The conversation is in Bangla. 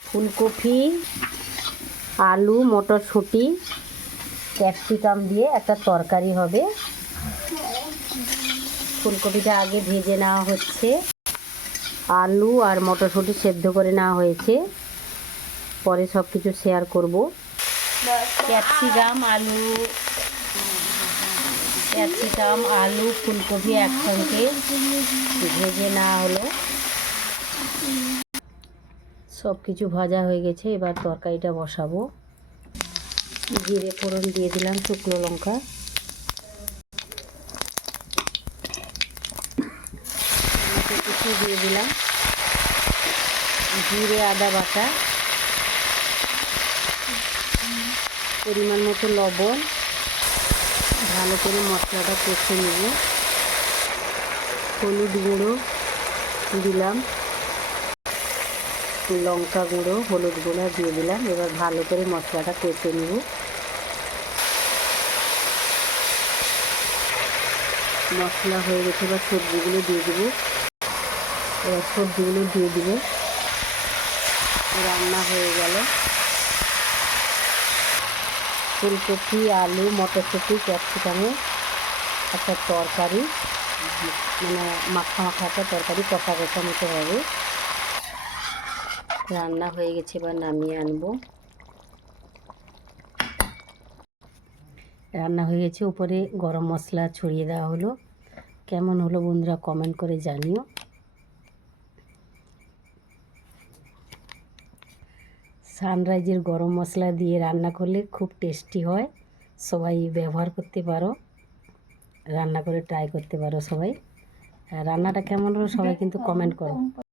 ফুলকপি, আলু, মটরশুঁটি, ক্যাপসিকাম দিয়ে একটা তরকারি হবে। ফুলকপিটা আগে ভেজে নেওয়া হচ্ছে, আলু আর মটরশুঁটি সেদ্ধ করে নেওয়া হয়েছে, পরে সব কিছু শেয়ার করব। ক্যাপসিকাম, আলু, ফুলকপি একসঙ্গে ভেজে নেওয়া হলো। সব কিছু ভাজা হয়ে গেছে, এবার তরকারিটা বসাবো। জিরে ফোড়ন দিয়ে দিলাম, শুকনো লঙ্কা, কিছু দিয়ে দিলাম, জিরে আদা বাটা, পরিমাণ মতো লবণ, ভালো করে মশলাটা কষে নেব। হলুদ গুঁড়ো দিলাম, লঙ্কা গুঁড়ো, হলুদ গুঁড়ো দিয়ে দিলাম। এবার ভালো করে মশলাটা কষে নেব। মশলা হয়ে গেছে, এবার সবজিগুলো দিয়ে দেবো। রান্না হয়ে গেল। ফুলকপি, আলু, মটরশুঁটি, ক্যাপসিকামে একটা তরকারি, মানে মাখা একটা তরকারি, কষা মতো হবে। রান্না হয়ে গেছে, এবার নামিয়ে আনবো। রান্না হয়ে গেছে, উপরে গরম মশলা ছড়িয়ে দেওয়া হলো। কেমন হলো বন্ধুরা কমেন্ট করে জানিও। সানরাইজের গরম মশলা দিয়ে রান্না করলে খুব টেস্টি হয়, সবাই ব্যবহার করতে পারো, রান্না করে ট্রাই করতে পারো সবাই। রান্নাটা কেমন হলো সবাই কিন্তু কমেন্ট করো।